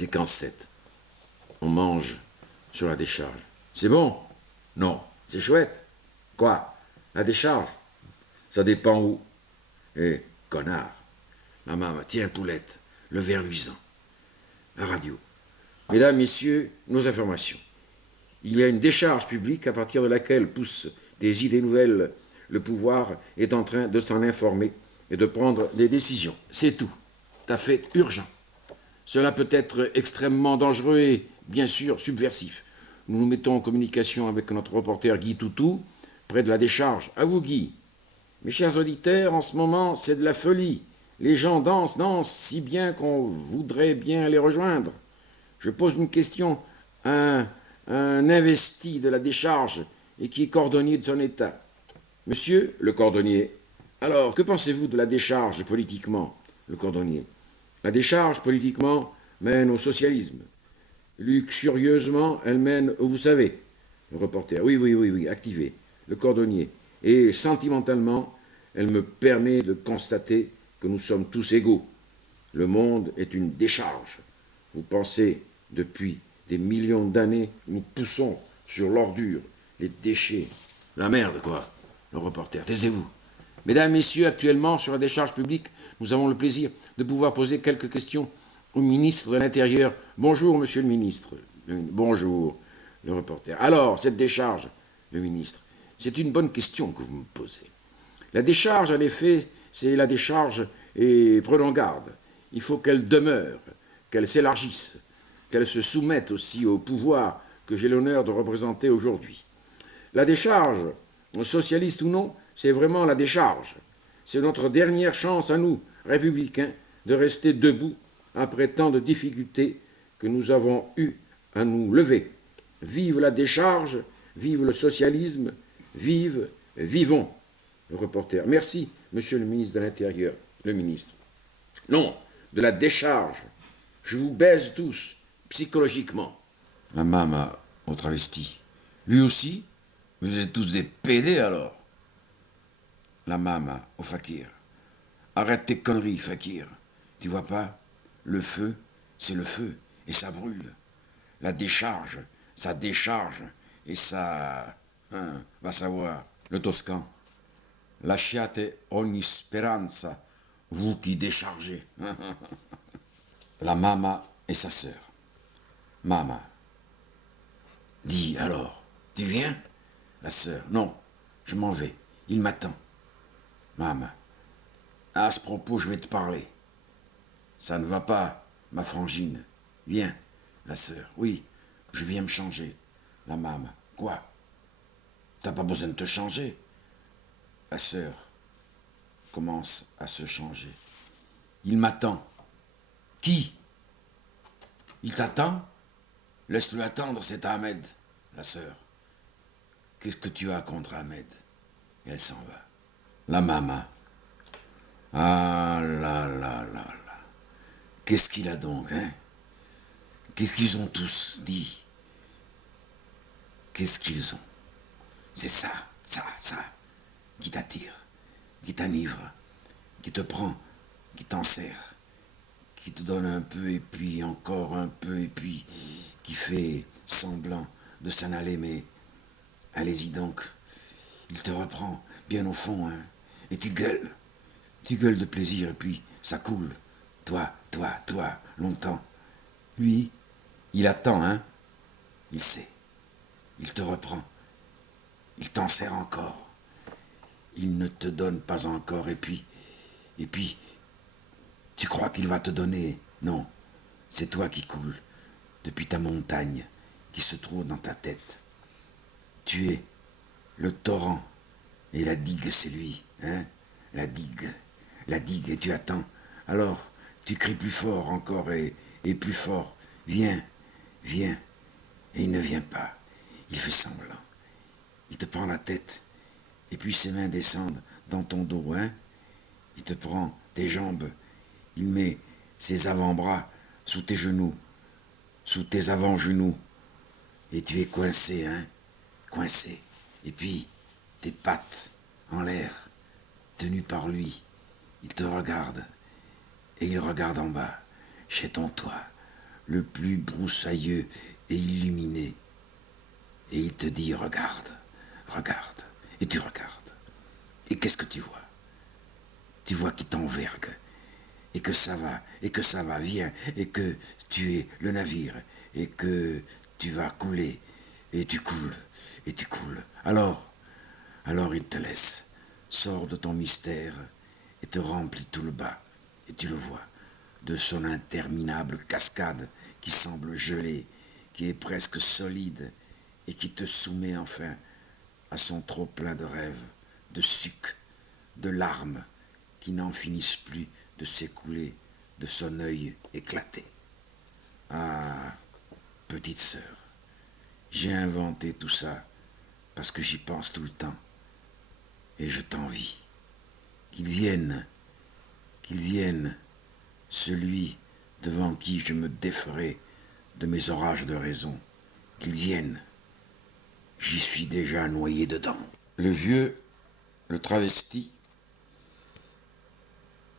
Séquence 7. On mange sur la décharge. C'est bon? Non. C'est chouette? Quoi? La décharge? Ça dépend où. Eh, connard. Ma maman, tiens, poulette, le verre luisant. La radio. Mesdames, messieurs, nos informations. Il y a une décharge publique à partir de laquelle poussent des idées nouvelles. Le pouvoir est en train de s'en informer et de prendre des décisions. C'est tout. Tout à fait urgent. Cela peut être extrêmement dangereux et, bien sûr, subversif. Nous nous mettons en communication avec notre reporter Guy Toutou, près de la décharge. À vous, Guy. Mes chers auditeurs, en ce moment, c'est de la folie. Les gens dansent, si bien qu'on voudrait bien les rejoindre. Je pose une question à un investi de la décharge et qui est cordonnier de son état. Monsieur le cordonnier, alors, que pensez-vous de la décharge politiquement, le cordonnier? La décharge, politiquement, mène au socialisme. Luxurieusement, elle mène au vous savez. Le reporter, oui, activé. Le cordonnier. Et sentimentalement, elle me permet de constater que nous sommes tous égaux. Le monde est une décharge. Vous pensez, depuis des millions d'années, nous poussons sur l'ordure, les déchets. La merde, quoi. Le reporter, taisez-vous. Mesdames, Messieurs, actuellement, sur la décharge publique, nous avons le plaisir de pouvoir poser quelques questions au ministre de l'Intérieur. Bonjour, monsieur le ministre. Bonjour, le reporter. Alors, cette décharge, le ministre, c'est une bonne question que vous me posez. La décharge, en effet, c'est la décharge, et prenons garde. Il faut qu'elle demeure, qu'elle s'élargisse, qu'elle se soumette aussi au pouvoir que j'ai l'honneur de représenter aujourd'hui. La décharge, socialiste ou non, c'est vraiment la décharge. C'est notre dernière chance à nous, républicains, de rester debout après tant de difficultés que nous avons eu à nous lever. Vive la décharge, vive le socialisme, vivons. Le reporter. Merci, monsieur le ministre de l'Intérieur. Le ministre. Non, de la décharge. Je vous baise tous, psychologiquement. La maman au travesti. Lui aussi? Vous êtes tous des pédés alors? La maman au fakir. Arrête tes conneries, fakir. Tu vois pas? Le feu, c'est le feu, et ça brûle. La décharge, ça décharge, et ça... va savoir. Le Toscan. Lasciate ogni speranza, vous qui déchargez. La maman et sa sœur. Maman. Dis alors, tu viens? La sœur. Non, je m'en vais. Il m'attend. Maman. À ce propos, je vais te parler. Ça ne va pas, ma frangine. Viens. La sœur. Oui, je viens me changer. La maman. Quoi? T'as pas besoin de te changer. La sœur commence à se changer. Il m'attend. Qui? Il t'attend? Laisse-le attendre, c'est Ahmed. La sœur. Qu'est-ce que tu as contre Ahmed? Et elle s'en va. La maman. Ah là là là là. Qu'est-ce qu'il a donc, hein? Qu'est-ce qu'ils ont tous dit? Qu'est-ce qu'ils ont? C'est ça, qui t'attire, qui t'enivre, qui te prend, qui t'enserre, qui te donne un peu et puis encore un peu et puis qui fait semblant de s'en aller, mais allez-y donc, il te reprend bien au fond, hein, et tu gueules de plaisir et puis ça coule, toi, longtemps. Lui, il attend, hein, il sait, il te reprend, il t'en sert encore, il ne te donne pas encore et puis, tu crois qu'il va te donner, non, c'est toi qui coules depuis ta montagne qui se trouve dans ta tête. Tu es le torrent et la digue c'est lui, hein, la digue, et tu attends. Alors, tu cries plus fort encore et plus fort. Viens. Et il ne vient pas. Il fait semblant. Il te prend la tête. Et puis ses mains descendent dans ton dos, hein. Il te prend tes jambes. Il met ses avant-bras sous tes genoux. Sous tes avant-genoux. Et tu es coincé, hein. Coincé. Et puis, tes pattes en l'air, tenues par lui. Il te regarde. Et il regarde en bas, chez ton toit, le plus broussailleux et illuminé. Et il te dit, regarde, regarde, et tu regardes. Et qu'est-ce que tu vois? Tu vois qu'il t'envergue, et que ça va, viens, et que tu es le navire, et que tu vas couler, et tu coules, et tu coules. Alors il te laisse, sort de ton mystère, et te remplit tout le bas, et tu le vois, de son interminable cascade qui semble gelée, qui est presque solide, et qui te soumet enfin à son trop-plein de rêves, de suc, de larmes, qui n'en finissent plus de s'écouler de son œil éclaté. Ah, petite sœur, j'ai inventé tout ça parce que j'y pense tout le temps, et je t'envie. Qu'il vienne, celui devant qui je me déferai de mes orages de raison, qu'il vienne, j'y suis déjà noyé dedans. Le vieux, le travesti,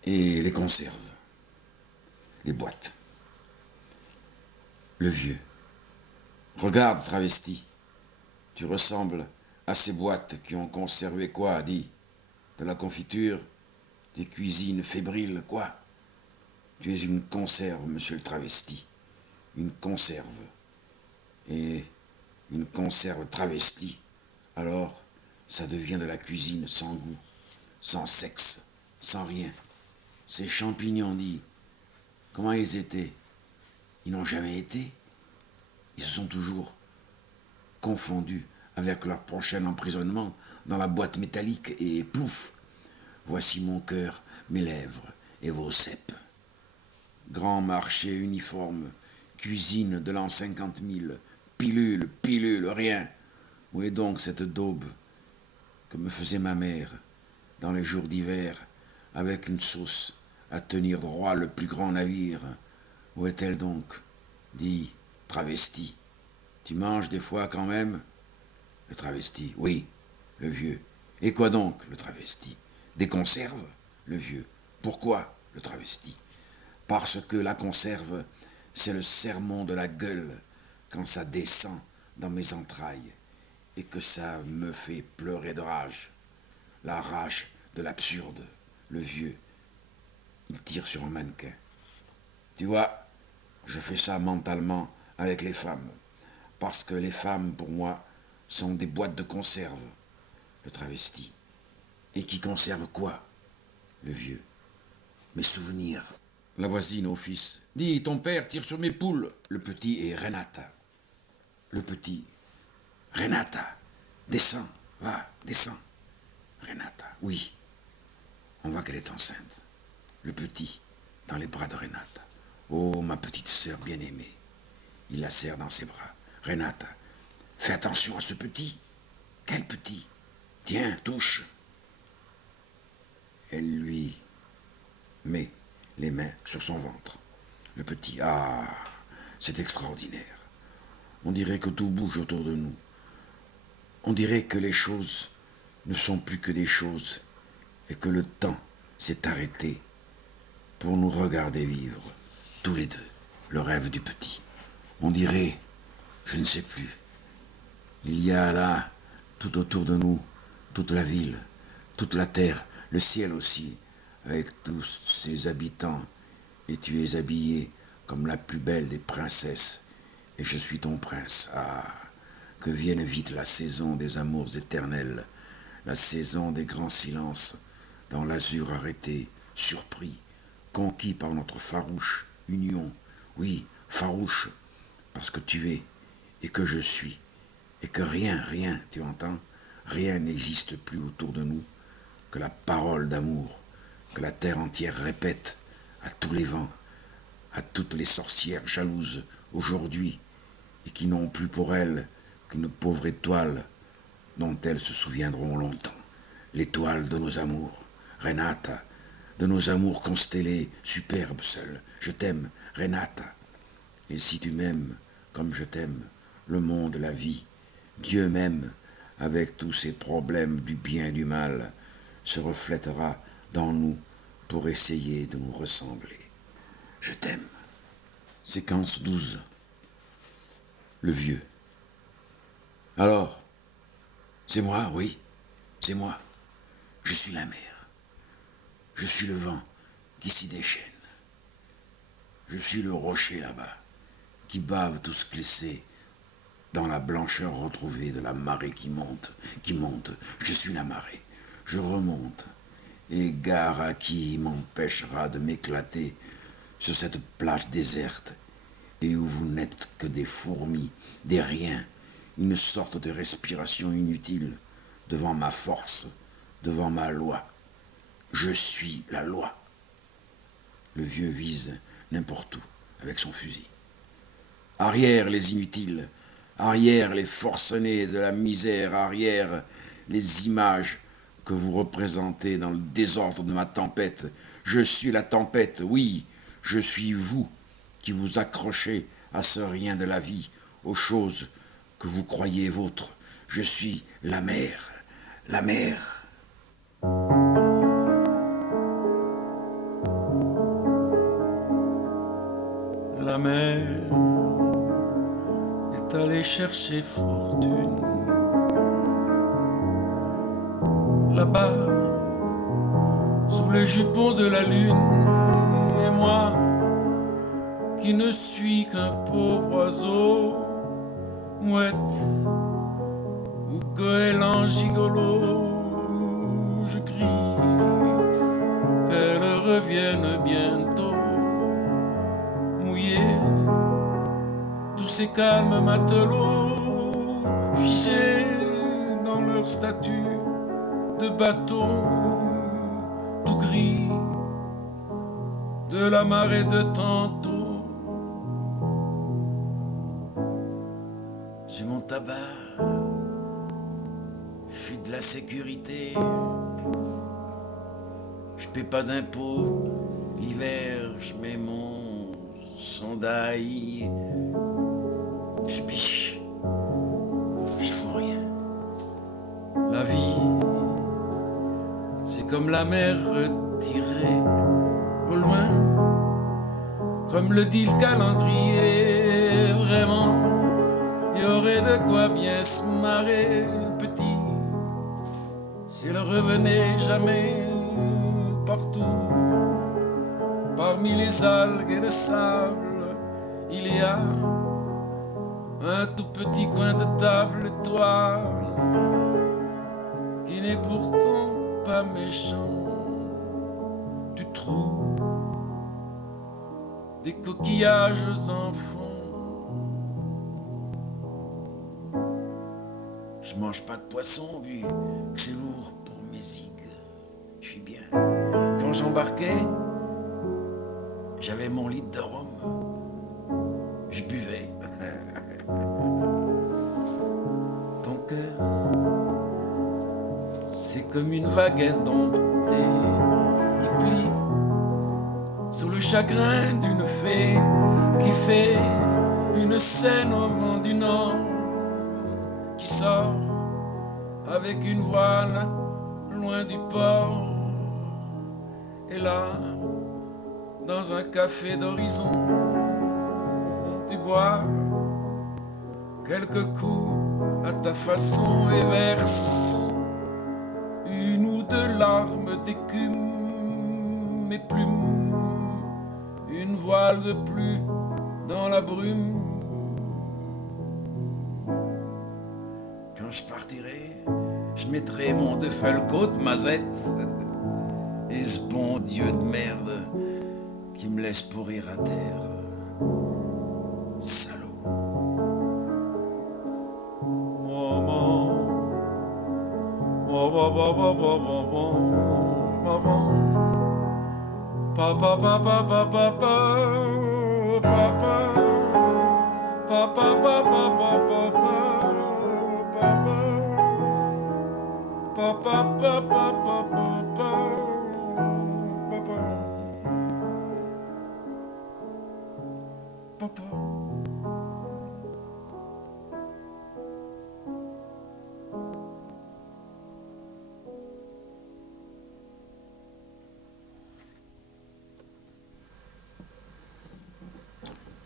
et les conserves, les boîtes. Le vieux. Regarde, travesti, tu ressembles à ces boîtes qui ont conservé quoi, dis? De la confiture, des cuisines fébriles, quoi? Tu es une conserve, monsieur le travesti. Une conserve. Et une conserve travestie, alors ça devient de la cuisine sans goût, sans sexe, sans rien. Ces champignons, dis, comment ils étaient? Ils n'ont jamais été. Ils se sont toujours confondus avec leur prochain emprisonnement dans la boîte métallique et plouf, voici mon cœur, mes lèvres et vos cèpes. Grand marché uniforme, cuisine de l'an 50 000, pilule, pilule, rien. Où est donc cette daube que me faisait ma mère dans les jours d'hiver avec une sauce à tenir droit le plus grand navire? Où est-elle donc? Dis, travesti, tu manges des fois quand même? Le travesti, oui, le vieux. Et quoi donc, le travesti? Des conserves? Le vieux. Pourquoi, le travesti? Parce que la conserve, c'est le sermon de la gueule quand ça descend dans mes entrailles et que ça me fait pleurer de rage. La rage de l'absurde, le vieux. Il tire sur un mannequin. Tu vois, je fais ça mentalement avec les femmes, parce que les femmes, pour moi, sont des boîtes de conserve, le travesti. Et qui conserve quoi? Le vieux. Mes souvenirs. La voisine au fils. Dis, ton père tire sur mes poules. Le petit est Renata. Le petit. Renata, descends, va, descends. Renata, oui. On voit qu'elle est enceinte. Le petit, dans les bras de Renata. Oh, ma petite sœur bien-aimée. Il la serre dans ses bras. Renata, fais attention à ce petit. Quel petit? Tiens, touche. Elle lui met les mains sur son ventre. Le petit, ah, c'est extraordinaire. On dirait que tout bouge autour de nous. On dirait que les choses ne sont plus que des choses et que le temps s'est arrêté pour nous regarder vivre, tous les deux, le rêve du petit. On dirait, je ne sais plus, il y a là, tout autour de nous, toute la ville, toute la terre, le ciel aussi, avec tous ses habitants, et tu es habillée comme la plus belle des princesses, et je suis ton prince. Ah, que vienne vite la saison des amours éternels, la saison des grands silences, dans l'azur arrêté, surpris, conquis par notre farouche union. Oui, farouche, parce que tu es, et que je suis, et que rien, rien, tu entends, rien n'existe plus autour de nous, que la parole d'amour, que la terre entière répète à tous les vents, à toutes les sorcières jalouses aujourd'hui, et qui n'ont plus pour elles qu'une pauvre étoile dont elles se souviendront longtemps. L'étoile de nos amours, Renata, de nos amours constellés, superbes seuls. Je t'aime, Renata. Et si tu m'aimes comme je t'aime, le monde, la vie, Dieu même, avec tous ses problèmes du bien et du mal, se reflètera dans nous pour essayer de nous ressembler. Je t'aime. Séquence 12. Le vieux. Alors, c'est moi, oui, c'est moi. Je suis la mer. Je suis le vent qui s'y déchaîne. Je suis le rocher là-bas, qui bave tout ce glissé dans la blancheur retrouvée de la marée qui monte, qui monte. Je suis la marée. Je remonte. Et gare à qui m'empêchera de m'éclater sur cette plage déserte et où vous n'êtes que des fourmis, des riens, une sorte de respiration inutile devant ma force, devant ma loi. Je suis la loi. Le vieux vise n'importe où avec son fusil. Arrière les inutiles, arrière les forcenés de la misère, arrière les images que vous représentez dans le désordre de ma tempête. Je suis la tempête, oui, je suis vous qui vous accrochez à ce rien de la vie, aux choses que vous croyez vôtres. Je suis la mer, la mer. La mer est allée chercher fortune là-bas, sous les jupons de la lune. Et moi, qui ne suis qu'un pauvre oiseau, mouette ou goéland gigolo, je crie qu'elle revienne bientôt, mouiller tous ces calmes matelots, figés dans leur statut de bateau, tout gris de la marée de tantôt. J'ai mon tabac, je suis de la sécurité, je paie pas d'impôts, l'hiver je mets mon sandail, je biche, je fous rien. La vie, c'est comme la mer retirée au loin, comme le dit le calendrier, vraiment, il y aurait de quoi bien se marrer, petit, si elle revenait jamais partout. Parmi les algues et le sable, il y a un tout petit coin de table, toi, qui n'est pourtant pas méchant. Tu trouves des coquillages enfants. Je mange pas de poisson vu que c'est lourd pour mes zigues. Je suis bien. Quand j'embarquais, j'avais mon litre de rhum. Je buvais. Ton cœur, c'est comme une vague indomptée qui plie sous le chagrin d'une fée qui fait une scène au vent du nord, qui sort avec une voile loin du port. Et là, dans un café d'horizon, tu bois quelques coups à ta façon et verse une ou deux larmes d'écume, mes plumes, une voile de plus dans la brume. Quand je partirai, je mettrai mon Defalco de Mazette et ce bon Dieu de merde qui me laisse pourrir à terre. Salaud. Papa, papa, papa, papa, papa, papa, papa, papa, papa.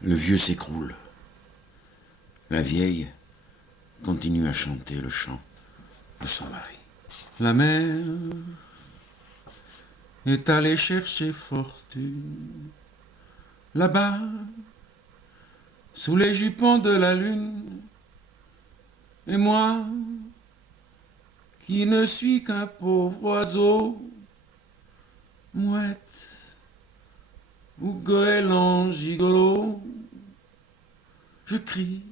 Le vieux s'écroule. La vieille continue à chanter le chant de son mari. La mère est allée chercher fortune là-bas, sous les jupons de la lune. Et moi, qui ne suis qu'un pauvre oiseau, mouette ou goéland gigolo, je crie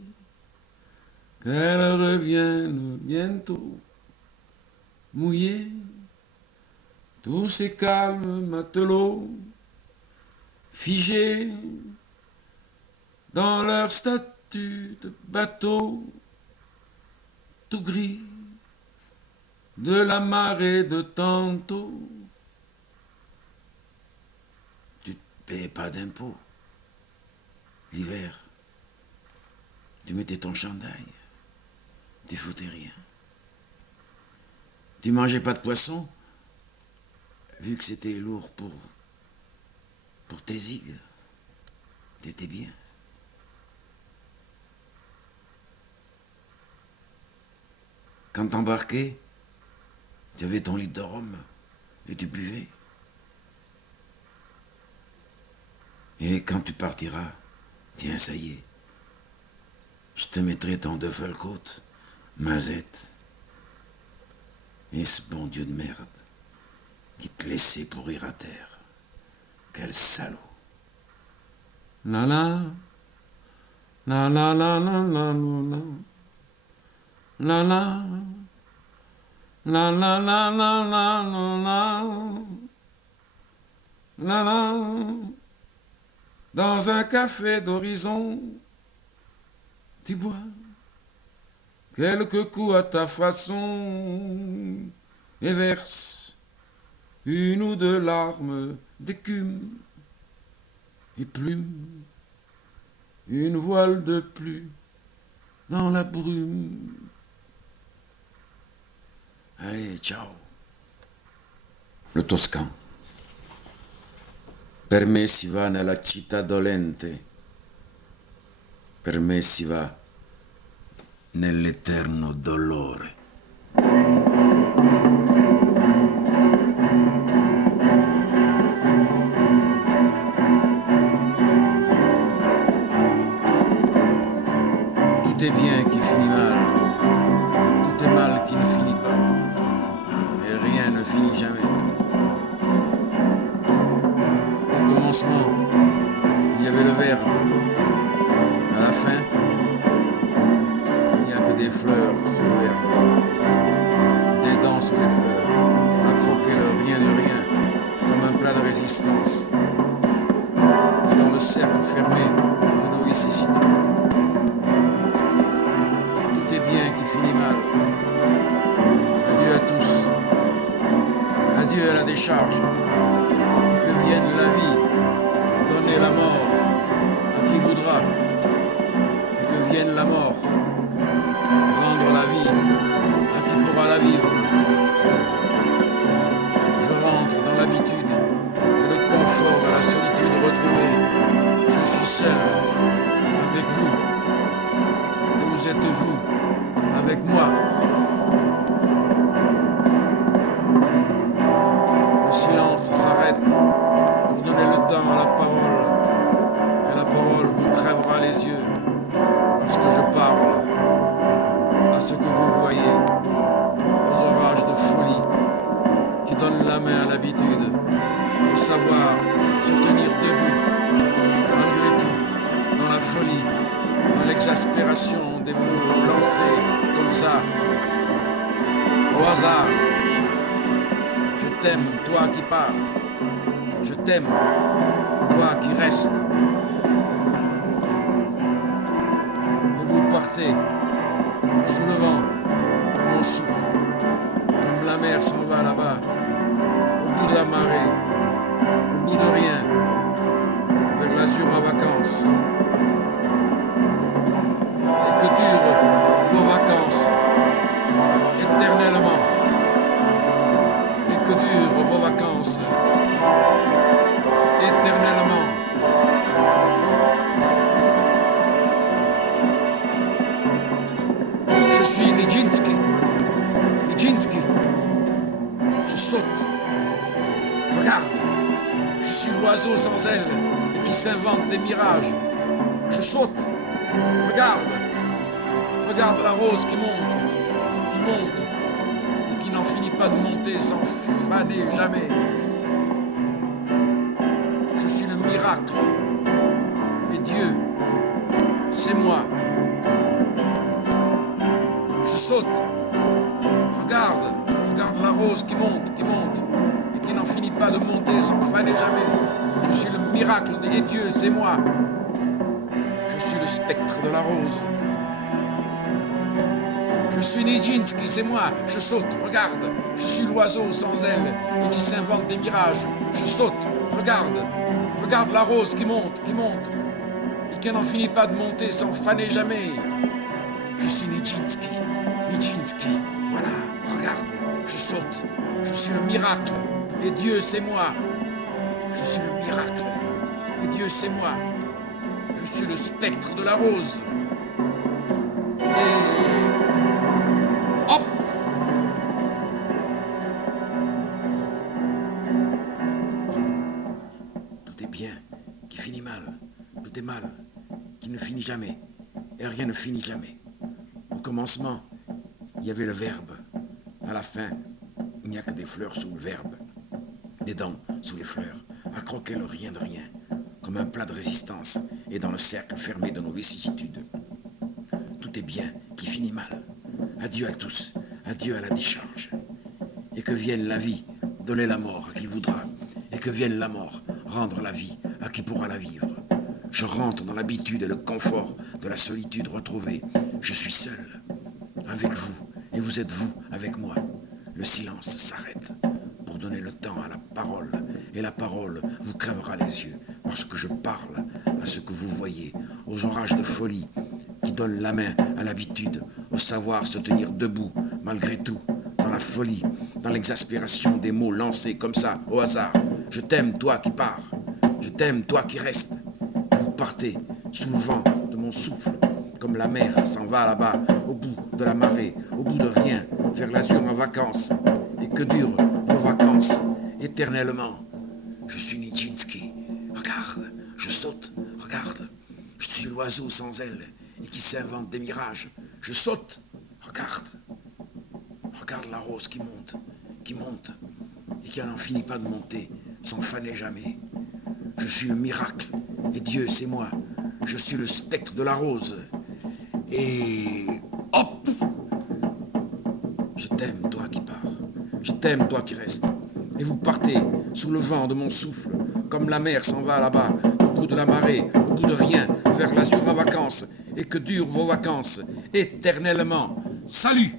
qu'elle revienne bientôt, mouiller tous ces calmes matelots, figés dans leur statut de bateau, tout gris de la marée de tantôt. Tu ne payais pas d'impôts. L'hiver, tu mettais ton chandail. Tu foutais rien. Tu mangeais pas de poisson, vu que c'était lourd pour tes zigues. T'étais bien. Quand t'embarquais, tu avais ton litre de rhum et tu buvais. Et quand tu partiras, tiens, ça y est, je te mettrai ton Duffelcoat, Mazette, et ce bon Dieu de merde qui te laissait pourrir à terre. Quel salaud. La la, la la la la la la. La la, la la la la la la la la. Dans un café d'horizon, tu bois quelques coups à ta façon et verse une ou deux larmes d'écume et plume une voile de plus dans la brume. Allez, ciao. Le Toscan. Per me si va nella città dolente. Per me si va nell'eterno dolore. Tout est bien qui finit mal. Tout est mal qui ne finit pas. Et rien ne finit jamais. Au commencement, il y avait le verbe. À la fin, il n'y a que des fleurs sur le verbe. Des dents sur les fleurs. À croquer le rien de rien, comme un plat de résistance. Et dans le cercle fermé de nos vicissitudes. Tout est bien qui finit mal. Adieu à tous. Adieu à la décharge. Et que vienne la vie donner la mort à qui voudra. Et que vienne la mort rendre la vie à qui pourra la vivre. Je rentre dans l'habitude et le confort à la solitude retrouvée. Je suis seul avec vous. Et vous êtes vous avec moi. Le silence s'arrête pour donner le temps à la parole. Et la parole vous crèvera les yeux parce que je parle à ce que vous voyez, aux orages de folie qui donnent la main à l'habitude, au savoir se tenir debout, malgré tout, dans la folie, dans l'exaspération des mots lancés comme ça, au hasard. Je t'aime, toi qui pars. Je t'aime, toi qui restes. Et vous partez, sous le vent, comme on souffle, comme la mer s'en va là-bas, au bout de la marée, au bout de rien, vers l'azur en vacances. Et que durent vos vacances, éternellement. Et que durent vos vacances, éternellement. Je suis Nijinsky. Nijinsky. Je saute. Regarde. Je suis l'oiseau sans ailes et qui s'invente des mirages. Je saute. Regarde. Regarde la rose qui monte. Et qui n'en finit pas de monter sans faner jamais. Je suis le miracle. Et Dieu, c'est moi. Je saute. Regarde la rose qui monte, et qui n'en finit pas de monter sans faner jamais. Je suis le miracle, et Dieu, c'est moi. Je suis le spectre de la rose. Je suis Nijinsky, c'est moi. Je saute, regarde. Je suis l'oiseau sans ailes et qui s'invente des mirages. Je saute, regarde. Regarde la rose qui monte, et qui n'en finit pas de monter sans faner jamais. Je suis Nijinsky, voilà, regarde, je saute, je suis le miracle, et Dieu c'est moi. Je suis le miracle, et Dieu c'est moi. Je suis le spectre de la rose. Et... hop! Tout est bien, qui finit mal. Tout est mal, qui ne finit jamais. Et rien ne finit jamais. Au commencement, il y avait le verbe. À la fin, il n'y a que des fleurs sous le verbe. Des dents sous les fleurs, à croquer le rien de rien, comme un plat de résistance, et dans le cercle fermé de nos vicissitudes. Tout est bien, qui finit mal. Adieu à tous, adieu à la décharge. Et que vienne la vie donner la mort à qui voudra, et que vienne la mort rendre la vie à qui pourra la vivre. Je rentre dans l'habitude et le confort de la solitude retrouvée. Je suis seul, avec vous, et vous êtes vous avec moi. Le silence s'arrête pour donner le temps à la parole, et la parole vous crèvera les yeux, parce que je parle à ce que vous voyez, aux orages de folie qui donnent la main à l'habitude, au savoir se tenir debout, malgré tout, dans la folie, dans l'exaspération des mots lancés comme ça, au hasard. Je t'aime, toi qui pars, je t'aime, toi qui restes. Vous partez sous le vent de mon souffle, comme la mer s'en va là-bas, au bout de la marée, au bout de rien, vers l'azur en vacances. Et que durent vos vacances, éternellement. Je suis Nijinsky, regarde, je saute, regarde. Je suis l'oiseau sans ailes et qui s'invente des mirages. Je saute, regarde. Regarde la rose qui monte, et qui n'en finit pas de monter, sans faner jamais. Je suis le miracle, et Dieu c'est moi. Je suis le spectre de la rose. Et hop! Je t'aime, toi qui pars. Je t'aime, toi qui restes. Et vous partez sous le vent de mon souffle, comme la mer s'en va là-bas, au bout de la marée, au bout de rien, vers l'azur en vacances. Et que durent vos vacances, éternellement. Salut!